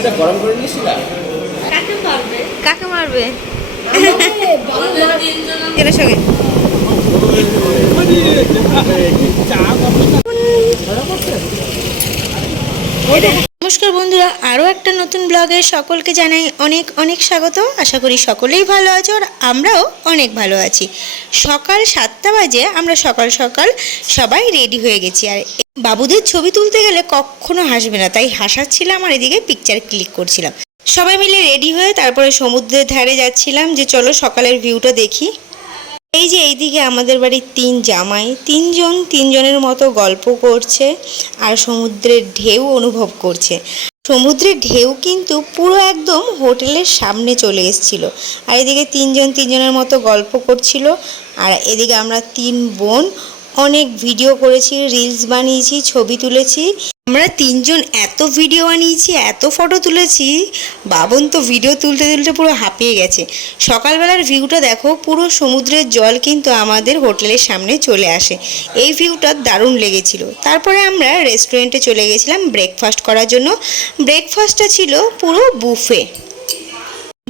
এটা গরম করে নিয়েছিলা? কাকে মারবে এর সঙ্গে নমস্কার বন্ধুরা, আরও একটা নতুন ব্লগে সকলকে জানাই অনেক অনেক স্বাগত। আশা করি সকলেই ভালো আছো আর আমরাও অনেক ভালো আছি। সকাল 7টা বাজে আমরা সকাল সকাল সবাই রেডি হয়ে গেছি। আর বাবুদের ছবি তুলতে গেলে কখনো হাসবে না, তাই হাসাচ্ছিলাম আর এদিকে পিকচার ক্লিক করছিলাম। সবাই মিলে রেডি হয়ে তারপরে সমুদ্রের ধারে যাচ্ছিলাম যে চলো সকালের ভিউটা দেখি। এই যে এইদিকে আমাদের বাড়ির 3 জামাই, তিনজনের মতো গল্প করছে আর সমুদ্রের ঢেউ অনুভব করছে। সমুদ্রের ঢেউ কিন্তু পুরো একদম হোটেলের সামনে চলে এসেছিল। আর এদিকে তিনজনের মতো গল্প করছিল। আর এদিকে আমরা 3 বোন অনেক ভিডিও করেছি, রিলস বানিয়েছি, ছবি তুলেছি। আমরা 3জন এত ভিডিও বানিয়েছি, এত ফটো তুলেছি, বাবন তো ভিডিও তুলতে তুলতে পুরো হাঁপিয়ে গেছে। সকালবেলার ভিউটা দেখো, পুরো সমুদ্রের জল কিন্তু আমাদের হোটেলের সামনে চলে আসে। এই ভিউটা দারুণ লেগেছিল। তারপরে আমরা রেস্টুরেন্টে চলে গেছিলাম ব্রেকফাস্ট করার জন্য। ব্রেকফাস্টটা ছিল পুরো বুফে।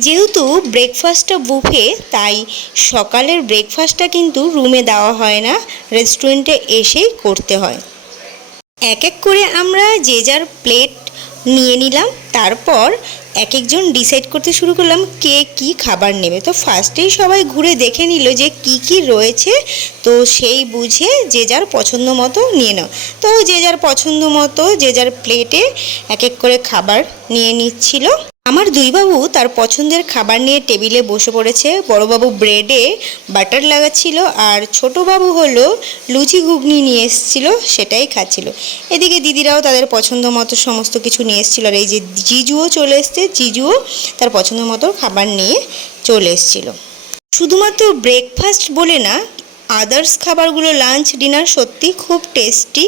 যেহেতু ব্রেকফাস্টটা বুফে, তাই সকালের ব্রেকফাস্টটা কিন্তু রুমে দেওয়া হয় না, রেস্টুরেন্টে এসেই করতে হয়। এক এক করে আমরা যে যার প্লেট নিয়ে নিলাম। তারপর এক একজন ডিসাইড করতে শুরু করলাম কে কি খাবার নেবে। তো ফার্স্টেই সবাই ঘুরে দেখে নিল যে কি কি রয়েছে, তো সেই বুঝে যে যার পছন্দ মতো নিয়ে নাও। তো যে যার পছন্দ মতো যে যার প্লেটে এক এক করে খাবার নিয়ে নিচ্ছিল। আমার 2 বাবু তার পছন্দের খাবার নিয়ে টেবিলে বসে পড়েছে। বড়বাবু ব্রেডে বাটার লাগাচ্ছিল আর ছোট বাবু হলো লুচি ঘুগনি নিয়ে এসেছিলো, সেটাই খাচ্ছিল। এদিকে দিদিরাও তাদের পছন্দ মতো সমস্ত কিছু নিয়ে এসেছিলো। আর এই যে জিজুও চলে এসছে, জিজুও তার পছন্দ মতো খাবার নিয়ে চলে এসেছিলো। শুধুমাত্র ব্রেকফাস্ট বলে না, আদার্স খাবারগুলো লাঞ্চ ডিনার সত্যি খুব টেস্টি।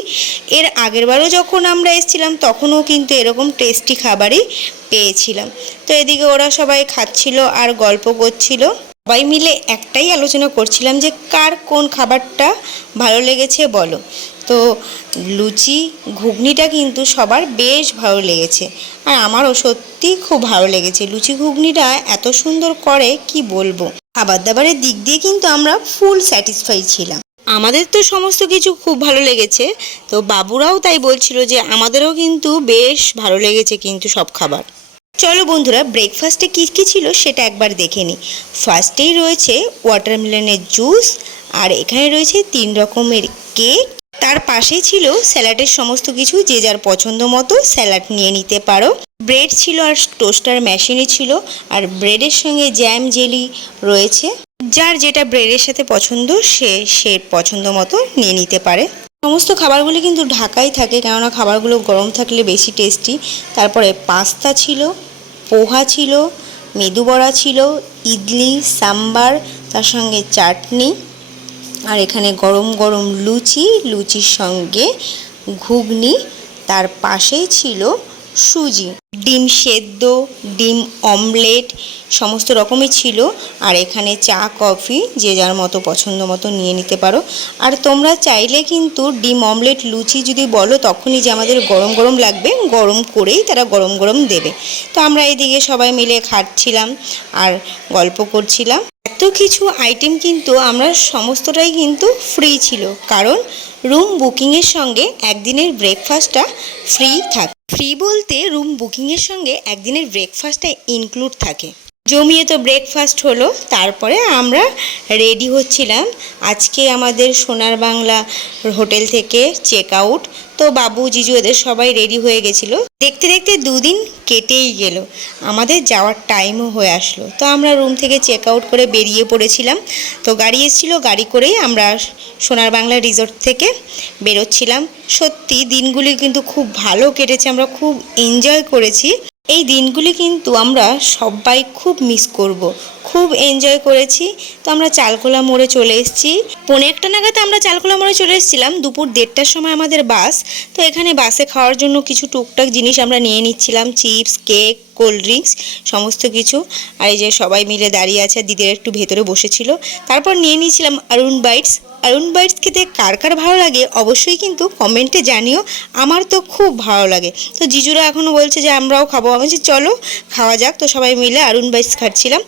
এর আগেরবারও যখন আমরা এসেছিলাম তখনও কিন্তু এরকম টেস্টি খাবারই পেয়েছিলাম। তো এদিকে ওরা সবাই খাচ্ছিল আর গল্প করছিল। সবাই মিলে একটাই আলোচনা করছিলাম যে কার কোন খাবারটা ভালো লেগেছে বলো। তো লুচি ঘুগনিটা কিন্তু সবার বেশ ভালো লেগেছে আর আমারও সত্যি খুব ভালো লেগেছে। লুচি ঘুগনিটা এত সুন্দর করে কি বলবো। খাবার দাবারের দিক দিয়ে কিন্তু আমরা ফুল স্যাটিসফাই ছিলাম। আমাদের তো সমস্ত কিছু খুব ভালো লেগেছে, তো বাবুরাও তাই বলছিল যে আমাদেরও কিন্তু বেশ ভালো লেগেছে কিন্তু সব খাবার। চলো বন্ধুরা, ব্রেকফাস্টে কী কী ছিল সেটা একবার দেখে নিই। ফার্স্টেই রয়েছে ওয়াটারমেলনের জুস আর এখানে রয়েছে 3 রকমের কেক। তার পাশেই ছিল স্যালাডের সমস্ত কিছু, যে যার পছন্দ মতো স্যালাড নিয়ে নিতে পারো। ব্রেড ছিল আর টোস্টার মেশিনই ছিল। আর ব্রেডের সঙ্গে জ্যাম জেলি রয়েছে। যার যেটা ব্রেডের সাথে পছন্দ সে পছন্দ মতো নিয়ে নিতে পারে। সমস্ত খাবারগুলি কিন্তু ঢাকাই থাকে, কেননা খাবারগুলো গরম থাকলে বেশি টেস্টি। তারপরে পাস্তা ছিল, পোহা ছিল, মেদু বড়া ছিল, ইডলি, সাম্বার, তার সঙ্গে চাটনি। আর এখানে গরম গরম লুচির সঙ্গে ঘুগনি। তার পাশেই ছিল সুজি, ডিম সেদ্ধ, ডিম অমলেট সমস্ত রকমই ছিল। আর এখানে চা কফি যে যার মতো পছন্দ মতো নিয়ে নিতে পারো। আর তোমরা চাইলে কিন্তু ডিম অমলেট লুচি যদি বলো তখনই যে আমাদের গরম গরম লাগবে, গরম করেই তারা গরম গরম দেবে। তো আমরা এইদিকে সবাই মিলে খাচ্ছিলাম আর গল্প করছিলাম। এত কিছু আইটেম কিন্তু আমরা সমস্তটাই কিন্তু ফ্রি ছিল, কারণ রুম বুকিংয়ের সঙ্গে একদিনের ব্রেকফাস্টটা ফ্রি থাকে। ফ্রি বলতে রুম বুকিংয়ের সঙ্গে একদিনের ব্রেকফাস্টটা ইনক্লুড থাকে। জমিয়ে তো ব্রেকফাস্ট হলো, তারপরে আমরা রেডি হচ্ছিলাম। আজকে আমাদের সোনার বাংলা হোটেল থেকে চেক আউট। তো বাবু জিজু এদের সবাই রেডি হয়ে গেছিলো। দেখতে দেখতে 2 দিন কেটেই গেল, আমাদের যাওয়ার টাইমও হয়ে আসলো। তো আমরা রুম থেকে চেক আউট করে বেরিয়ে পড়েছিলাম। তো গাড়ি এসেছিলো, গাড়ি করেই আমরা সোনার বাংলা রিসোর্ট থেকে বেরোচ্ছিলাম। সত্যি দিনগুলি কিন্তু খুব ভালো কেটেছে, আমরা খুব এনজয় করেছি। এই দিনগুলি কিন্তু আমরা সবাই খুব মিস করব। খুব এনজয় করেছি। তো আমরা চালকোলা মোড়ে চলে এসেছি, 1:45 নাগাদ আমরা চালকোলা মোড়ে চলে এসেছিলাম। দুপুর 1:30টার সময় আমাদের বাস। তো এখানে বাসে খাওয়ার জন্য কিছু টুকটাক জিনিস আমরা নিয়ে নিচ্ছিলাম, চিপস, কেক, কোল্ড ড্রিঙ্কস সমস্ত কিছু। আর এই যে সবাই মিলে দাঁড়িয়ে আছে, দিদিরা একটু ভেতরে বসেছিল। তারপর নিয়ে নিয়েছিলাম অরুণ বাইটস। অরুণ বাইটস খেতে কার কার ভালো লাগে অবশ্যই কিন্তু কমেন্টে জানিও। আমার তো খুব ভালো লাগে। তো জিজুরা এখনও বলছে যে আমরাও খাবো। আমি বলছি চলো খাওয়া যাক। তো সবাই মিলে অরুণ বাইটস খাচ্ছিলাম।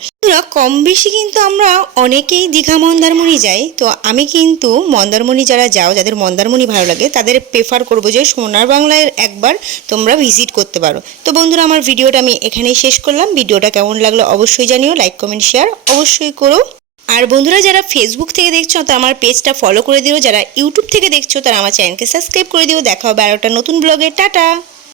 কম বেশি কিন্তু আমরা অনেকেই দীঘা মন্দারমণি যাই। তো আমি কিন্তু মন্দারমণি যারা যাও, যাদের মন্দারমণি ভালো লাগে, তাদের প্রেফার করবো যে সোনার বাংলায় একবার তোমরা ভিজিট করতে পারো। তো বন্ধুরা, আমার ভিডিওটা আমি এখানেই শেষ করলাম। ভিডিওটা কেমন লাগলো অবশ্যই জানিও, লাইক কমেন্ট শেয়ার অবশ্যই করো। আর বন্ধুরা, যারা ফেসবুক থেকে দেখছো তো আমার পেজটা ফলো করে দিও, যারা ইউটিউব থেকে দেখছো তারা আমার চ্যানেলকে সাবস্ক্রাইব করে দিও। দেখা হবে আর একটা নতুন ব্লগে। টাটা।